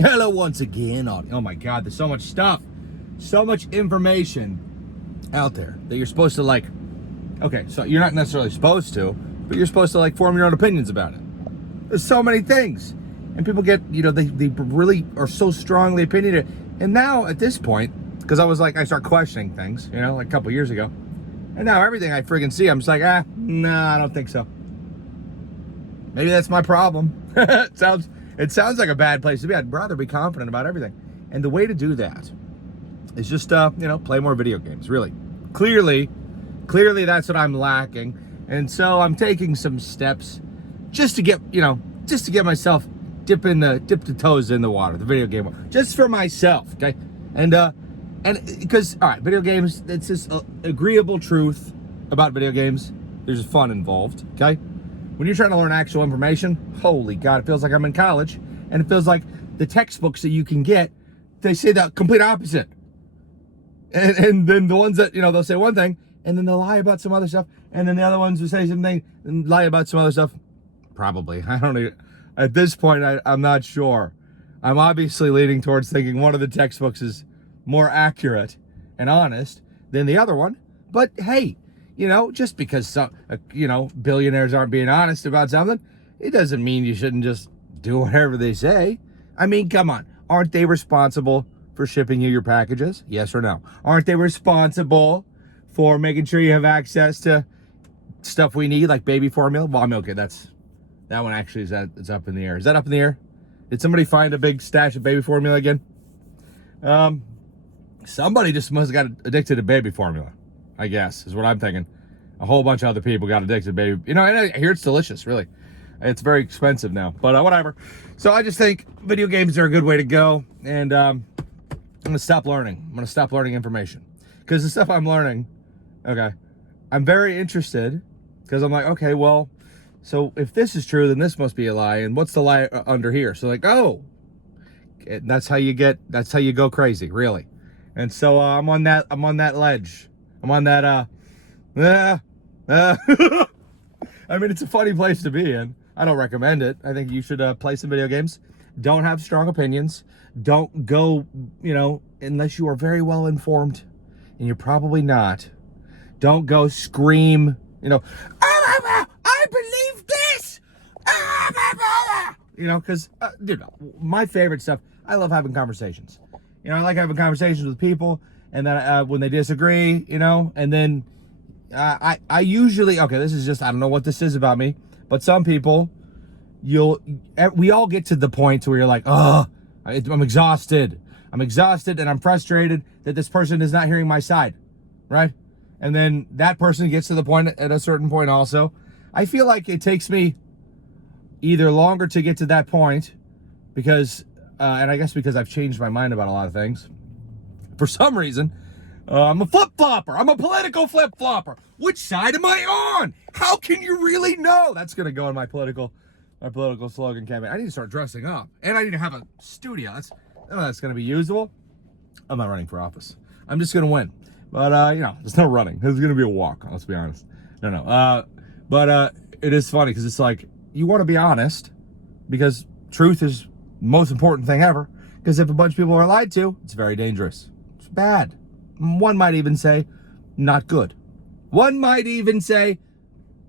Hello once again. Oh my God, there's so much stuff, so much information out there that you're supposed to like. Okay, so you're not necessarily supposed to, but you're supposed to like form your own opinions about it. There's so many things, and people get, they really are so strongly opinionated. And now at this point, because I start questioning things, like a couple years ago, and now everything I friggin' see, I'm just like, I don't think so. Maybe that's my problem. It sounds like a bad place to be. I'd rather be confident about everything. And the way to do that is just, play more video games, really. Clearly that's what I'm lacking. And so I'm taking some steps just to get myself dip the toes in the water, the video game water, just for myself, okay? And because, all right, video games, it's this agreeable truth about video games. There's fun involved, okay? When you're trying to learn actual information, holy God, it feels like I'm in college. And it feels like the textbooks that you can get, they say the complete opposite. And then the ones that, they'll say one thing, and then they'll lie about some other stuff. And then the other ones will say something and lie about some other stuff. Probably. I don't know. At this point, I'm not sure. I'm obviously leaning towards thinking one of the textbooks is more accurate and honest than the other one. But hey, just because some, billionaires aren't being honest about something, it doesn't mean you shouldn't just do whatever they say. I mean, come on. Aren't they responsible for shipping you your packages? Yes or no? Aren't they responsible for making sure you have access to stuff we need, like baby formula? Well, I mean, okay, that one actually it's up in the air. Is that up in the air? Did somebody find a big stash of baby formula again? Somebody just must have got addicted to baby formula, I guess, is what I'm thinking. A whole bunch of other people got addicted to baby. And I hear it's delicious, really. It's very expensive now, but whatever. So I just think video games are a good way to go, and I'm going to stop learning. I'm going to stop learning information. Because the stuff I'm learning, okay, I'm very interested, because I'm like, okay, well, so if this is true, then this must be a lie, and what's the lie under here? So like, oh, that's how you go crazy, really. And so I'm on that ledge. I'm on that, I mean, it's a funny place to be in. I don't recommend it. I think you should play some video games. Don't have strong opinions. Don't go, unless you are very well informed, and you're probably not. Don't go scream, I believe this! Because, my favorite stuff, I love having conversations. I like having conversations with people, and then when they disagree, and then I usually, okay, this is just, I don't know what this is about me, but some people, we all get to the point where you're like, I'm exhausted. I'm exhausted and I'm frustrated that this person is not hearing my side, right? And then that person gets to the point at a certain point also. I feel like it takes me either longer to get to that point because, and I guess because I've changed my mind about a lot of things. For some reason, I'm a flip-flopper. I'm a political flip-flopper. Which side am I on? How can you really know? That's going to go in my political slogan campaign. I need to start dressing up. And I need to have a studio. That's going to be usable. I'm not running for office. I'm just going to win. But, there's no running. There's going to be a walk, let's be honest. No. But it is funny because it's like, you want to be honest because truth is the most important thing ever. Because if a bunch of people are lied to, it's very dangerous. It's bad. One might even say, not good. One might even say,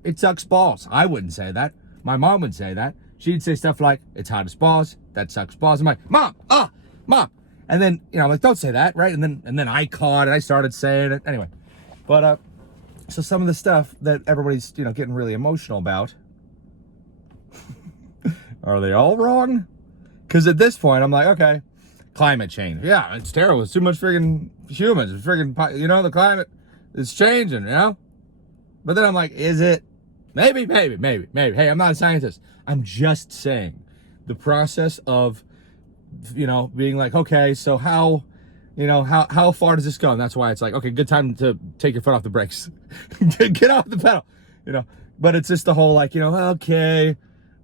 it sucks balls. I wouldn't say that. My mom would say that. She'd say stuff like, it's hot as balls. That sucks balls. I'm like, Mom. And then, I'm like, don't say that, right? And then I caught it. I started saying it. Anyway. But, so some of the stuff that everybody's, getting really emotional about, are they all wrong? Because at this point, I'm like, okay, climate change. Yeah, it's terrible. It's too much friggin' humans. It's friggin', the climate is changing, But then I'm like, is it? Maybe. Hey, I'm not a scientist. I'm just saying the process of, being like, okay, so how far does this go? And that's why it's like, okay, good time to take your foot off the brakes. Get off the pedal, But it's just the whole like, okay,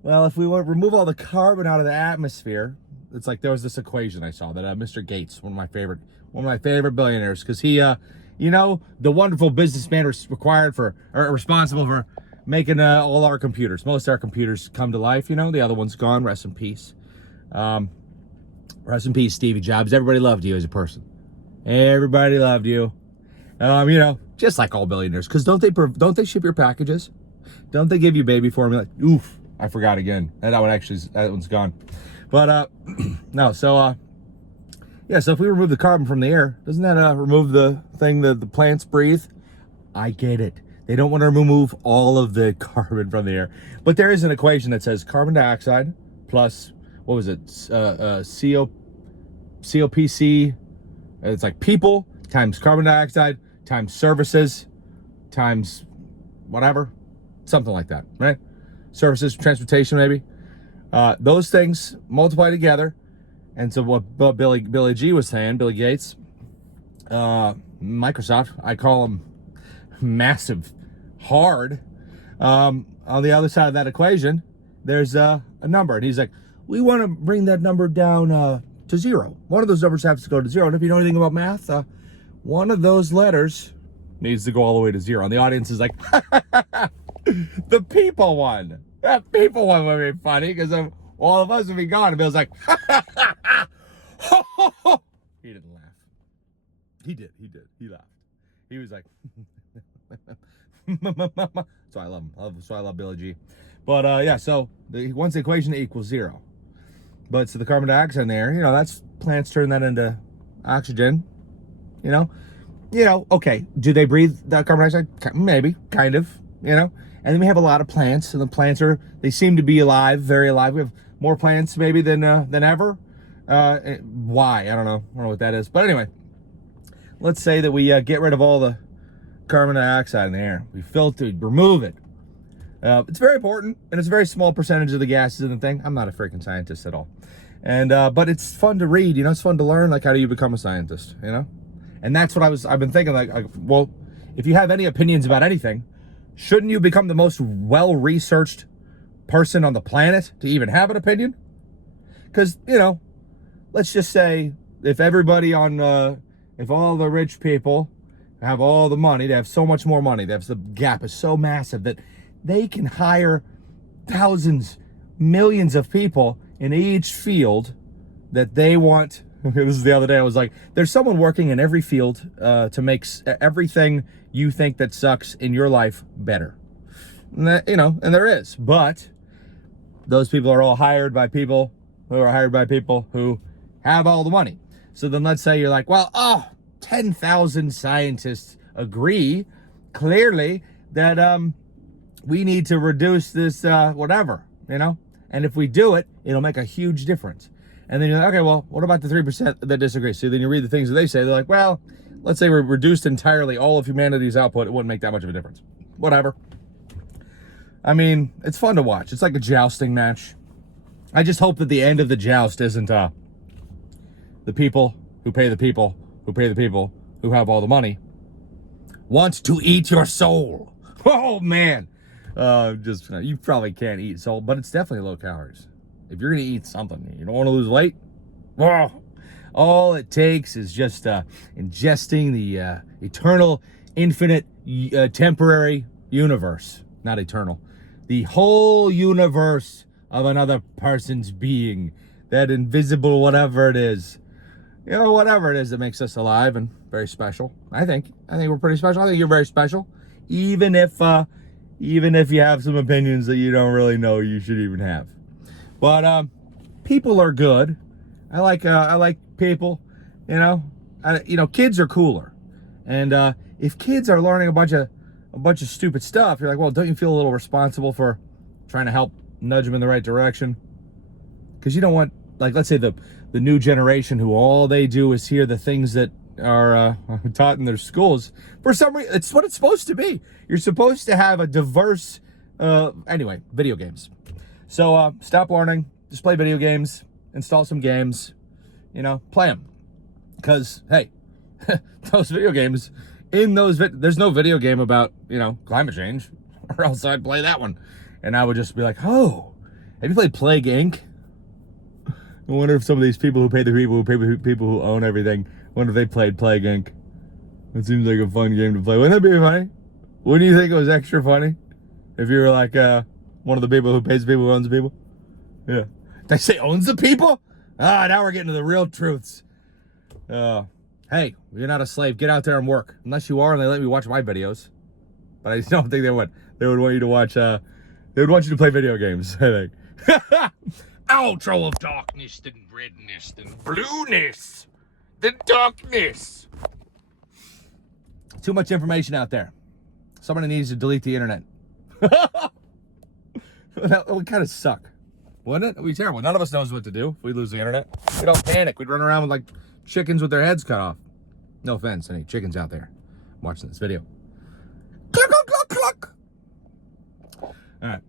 well, if we remove all the carbon out of the atmosphere, it's like there was this equation I saw that Mr. Gates, one of my favorite billionaires, because he, the wonderful businessman responsible for making all our computers. Most of our computers come to life. The other one's gone. Rest in peace. Rest in peace, Stevie Jobs. Everybody loved you as a person. Everybody loved you. You know, just like all billionaires. Because don't they ship your packages? Don't they give you baby formula? Oof, I forgot again. That one's gone. But no, so yeah, so if we remove the carbon from the air, doesn't that remove the thing that the plants breathe? I get it. They don't want to remove all of the carbon from the air. But there is an equation that says carbon dioxide plus, what was it? COPC. It's like people times carbon dioxide times services times whatever. Something like that, right? Services, transportation, maybe. Those things multiply together. And so what Billy G was saying, Billy Gates, Microsoft, I call them massive, hard. On the other side of that equation, there's a number. And he's like, we want to bring that number down to zero. One of those numbers has to go to zero. And if you know anything about math, one of those letters needs to go all the way to zero. And the audience is like, the people one. That people one would be funny because all of us would be gone. And Bill's like, he didn't laugh. He did. He laughed. He was like, so I love him. So I love Billy G. But yeah, so once the equation equals zero. But so the carbon dioxide in the air, you know, that's plants turn that into oxygen. You know, okay. Do they breathe that carbon dioxide? Maybe, kind of, you know. And then we have a lot of plants, and the plants they seem to be alive, very alive. We have more plants maybe than ever. Why? I don't know what that is. But anyway, let's say that we get rid of all the carbon dioxide in the air. We filter, remove it. It's very important, and it's a very small percentage of the gases in the thing. I'm not a freaking scientist at all. And but it's fun to read, you know, it's fun to learn, like how do you become a scientist, you know? And that's what I've been thinking, like, well, if you have any opinions about anything, shouldn't you become the most well-researched person on the planet to even have an opinion? Because, you know, let's just say if everybody if all the rich people have all the money, they have so much more money, the gap is so massive that they can hire thousands, millions of people in each field that they want. This is the other day, I was like, there's someone working in every field to make everything you think that sucks in your life better. And that, you know, and there is. But those people are all hired by people who are hired by people who have all the money. So then let's say you're like, well, 10,000 scientists agree clearly that we need to reduce this whatever, you know? And if we do it, it'll make a huge difference. And then you're like, okay, well, what about the 3% that disagree? So then you read the things that they say. They're like, well, let's say we reduced entirely all of humanity's output. It wouldn't make that much of a difference. Whatever. I mean, it's fun to watch. It's like a jousting match. I just hope that the end of the joust isn't the people who pay the people who pay the people who have all the money want to eat your soul. Oh, man. You probably can't eat soul, but it's definitely low calories. If you're going to eat something, you don't want to lose weight, well, all it takes is just ingesting the eternal, infinite, temporary universe. Not eternal. The whole universe of another person's being. That invisible whatever it is. You know, whatever it is that makes us alive and very special. I think we're pretty special. I think you're very special. Even if you have some opinions that you don't really know you should even have. But people are good. I like people. You know, kids are cooler. And if kids are learning a bunch of stupid stuff, you're like, well, don't you feel a little responsible for trying to help nudge them in the right direction? Because you don't want, like, let's say the new generation who all they do is hear the things that are taught in their schools. For some reason, it's what it's supposed to be. You're supposed to have a diverse, anyway, video games. So stop learning, just play video games, install some games, you know, play them. Because, hey, those video games, there's no video game about, you know, climate change, or else I'd play that one. And I would just be like, oh, have you played Plague Inc.? I wonder if some of these people who pay the people who own everything, I wonder if they played Plague Inc. It seems like a fun game to play. Wouldn't that be funny? Wouldn't you think it was extra funny if you were like one of the people who pays the people who owns the people? Yeah. Did I say owns the people? Now we're getting to the real truths. Hey, you're not a slave. Get out there and work. Unless you are and they let me watch my videos. But I don't think they would. They would want you to watch, they would want you to play video games, I think. Outro of darkness and redness and blueness. The darkness. Too much information out there. Somebody needs to delete the internet. That would kind of suck, wouldn't it? It would be terrible. None of us knows what to do if we lose the internet. We'd all panic. We'd run around with like chickens with their heads cut off. No offense, any chickens out there watching this video. Cluck, cluck, cluck, cluck. All right.